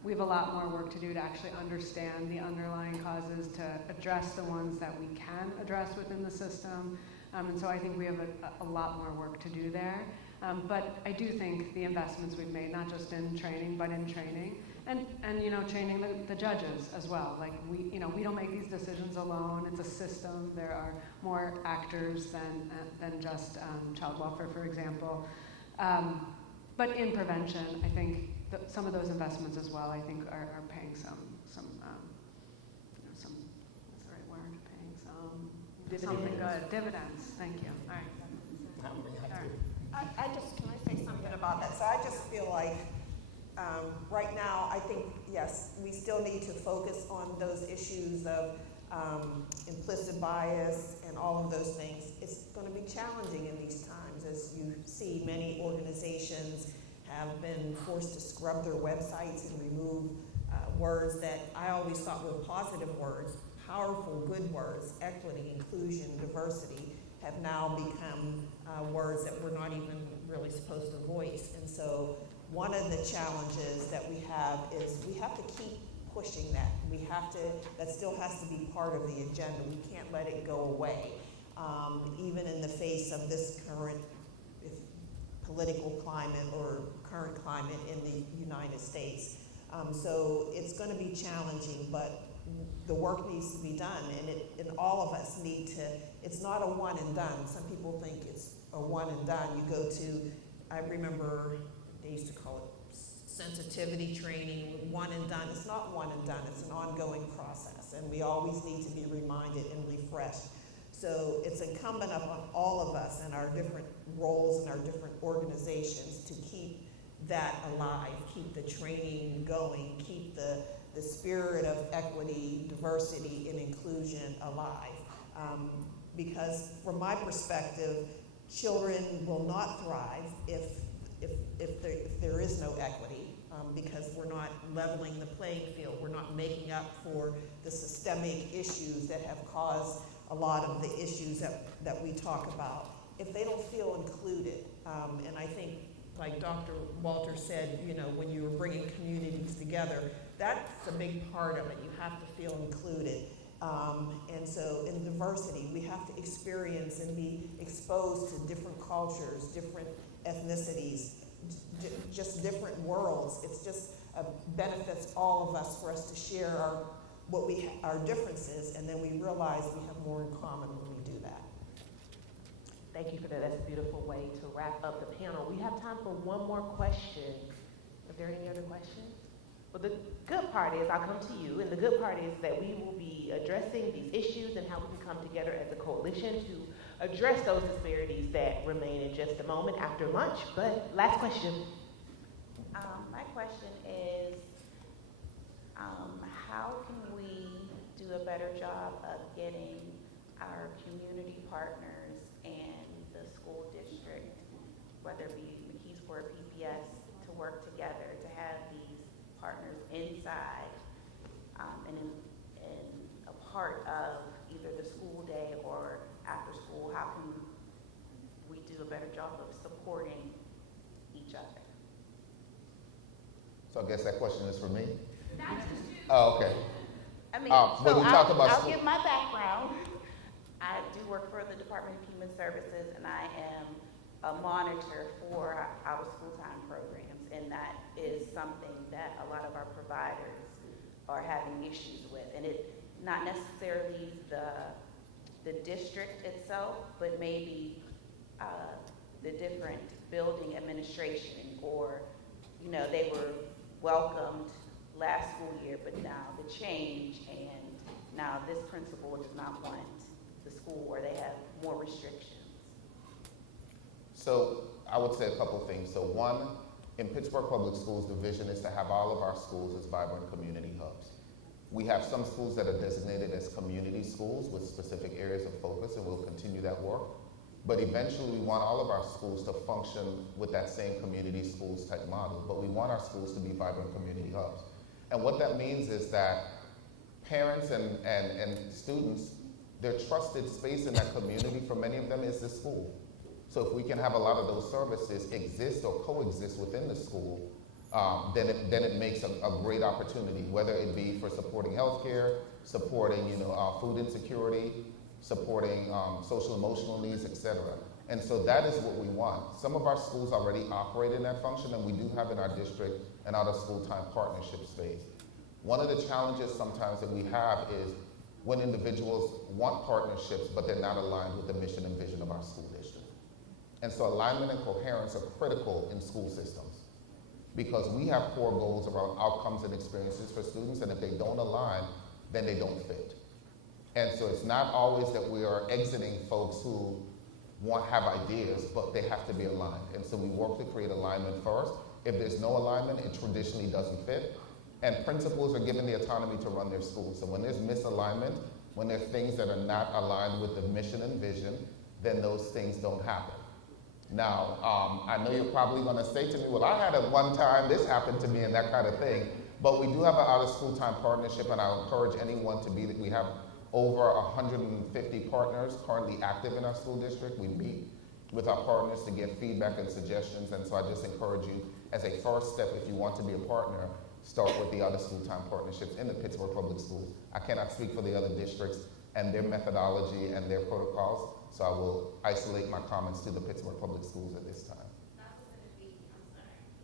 We have a lot more work to do to actually understand the underlying causes, to address the ones that we can address within the system. And so I think we have a lot more work to do there. But I do think the investments we've made, not just in training, but in training, and training the judges as well. Like we don't make these decisions alone. It's a system. There are more actors than just child welfare, for example. But in prevention, I think some of those investments as well, I think, are paying some what's the right word? Paying some something good. Dividends. Thank you. All right. Can I say something about that? So I just feel like right now, I think, yes, we still need to focus on those issues of implicit bias and all of those things. It's going to be challenging in these times. As you see, many organizations have been forced to scrub their websites and remove words that I always thought were positive words, powerful, good words, equity, inclusion, diversity, have now become words that we're not even really supposed to voice. And so one of the challenges that we have is we have to keep pushing that. That still has to be part of the agenda. We can't let it go away, even in the face of this current political climate or current climate in the United States. So it's going to be challenging, but the work needs to be done, and all of us need to. It's not a one and done. Some people think it's a one and done. You go to, I remember they used to call it sensitivity training, one and done. It's not one and done. It's an ongoing process, and we always need to be reminded and refreshed. So it's incumbent upon all of us and our different roles and our different organizations to keep that alive, keep the training going, keep the spirit of equity, diversity, and inclusion alive. Because from my perspective, children will not thrive if there is no equity, because we're not leveling the playing field. We're not making up for the systemic issues that have caused a lot of the issues that we talk about. If they don't feel included, and I think, like Dr. Walter said, when you were bringing communities together, that's a big part of it. You have to feel included. And so in diversity, we have to experience and be exposed to different cultures, different ethnicities, just different worlds. It's just benefits all of us for us to share our differences, and then we realize we have more in common when we do that. Thank you for that. That's a beautiful way to wrap up the panel. We have time for one more question. Are there any other questions? Well, the good part is I'll come to you, and the good part is that we will be addressing these issues and how we can come together as a coalition to address those disparities that remain in just a moment after lunch. But last question. My question is, how can we do a better job of getting our community partners and the school district, whether it be McKeesport or PPS, to work together to have these partners inside and a part of either the school day or after school? How can we do a better job of supporting each other? So I guess that question is for me? Not just you. Oh, okay. I mean, when we talk about I'll school- give my background. I do work for the Department of Human Services, and I am a monitor for our school-time programs, and that is something that a lot of our providers are having issues with. And it not necessarily the district itself, but maybe the different building administration, or they were welcomed last school year, but now the change, and now this principal does not want the school, or they have more restrictions. So I would say a couple things. So one, in Pittsburgh Public Schools, the vision is to have all of our schools as vibrant community hubs. We have some schools that are designated as community schools with specific areas of focus, and we'll continue that work. But eventually we want all of our schools to function with that same community schools type model, but we want our schools to be vibrant community hubs. And what that means is that parents and students, their trusted space in that community for many of them is the school. So if we can have a lot of those services exist or coexist within the school, then it makes a great opportunity, whether it be for supporting healthcare, supporting food insecurity, supporting social emotional needs, etc. And so that is what we want. Some of our schools already operate in that function, and we do have in our district an out-of-school time partnership space. One of the challenges sometimes that we have is when individuals want partnerships, but they're not aligned with the mission and vision of our school district. And so alignment and coherence are critical in school systems, because we have core goals around outcomes and experiences for students, and if they don't align, then they don't fit. And so it's not always that we are exiting folks who have ideas, but they have to be aligned. And so we work to create alignment first. If there's no alignment, it traditionally doesn't fit. And principals are given the autonomy to run their schools. So when there's misalignment, when there's things that are not aligned with the mission and vision, then those things don't happen. Now, I know you're probably going to say to me, well, I had at one time, this happened to me, and that kind of thing. But we do have an out-of-school time partnership, and I encourage anyone to be that. We have over 150 partners currently active in our school district. We meet with our partners to get feedback and suggestions, and so I just encourage you, as a first step, if you want to be a partner, start with the out-of-school time partnerships in the Pittsburgh Public Schools. I cannot speak for the other districts and their methodology and their protocols, so I will isolate my comments to the Pittsburgh Public Schools at this time. That was going to be,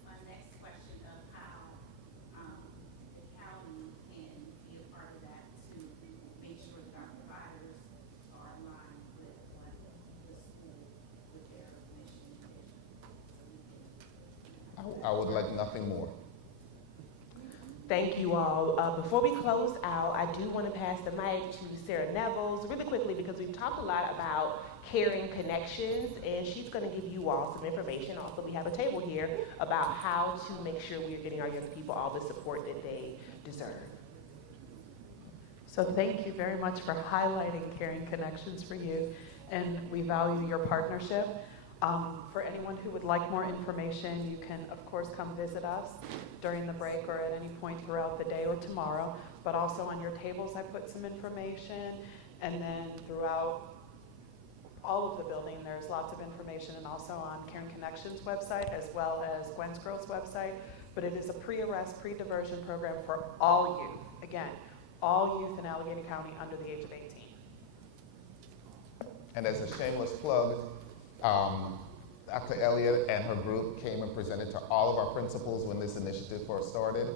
my next question of how the county can be a part of that to make sure that our providers are aligned with what the school, with their mission and vision. I would like nothing more. Thank you all. Before we close out, I do want to pass the mic to Sarah Nevels really quickly, because we've talked a lot about caring connections, and she's going to give you all some information. Also, we have a table here about how to make sure we're getting our young people all the support that they deserve. So thank you very much for highlighting Caring Connections for you, and we value your partnership. For anyone who would like more information, you can, of course, come visit us during the break or at any point throughout the day or tomorrow. But also on your tables, I put some information. And then throughout all of the building, there's lots of information, and also on Caring Connections website, as well as Gwen's Girls website. But it is a pre-arrest, pre-diversion program for all youth. Again, all youth in Allegheny County under the age of 18. And as a shameless plug, Dr. Elliott and her group came and presented to all of our principals when this initiative first started.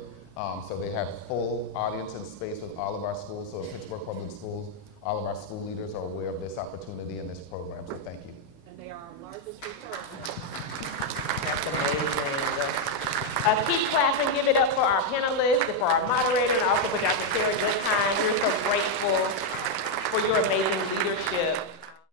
So they have full audience and space with all of our schools. So in Pittsburgh Public Schools, all of our school leaders are aware of this opportunity and this program. So thank you. And they are our largest referral center. That's amazing. Keep clapping, give it up for our panelists and for our moderator, and also for Dr. Sarah Goodtime. We're so grateful for your amazing leadership.